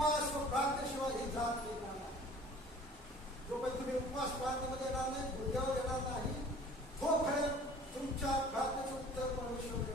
उपवास व प्रार्थनेशिवाय ही जात येणार नाही. जोपर्यंत तुम्ही उपवास प्रार्थनेमध्ये येणार नाही, गुढग्यावर येणार नाही, तोपर्यंत तुमच्या प्रार्थनेचं उत्तर परमेश्वर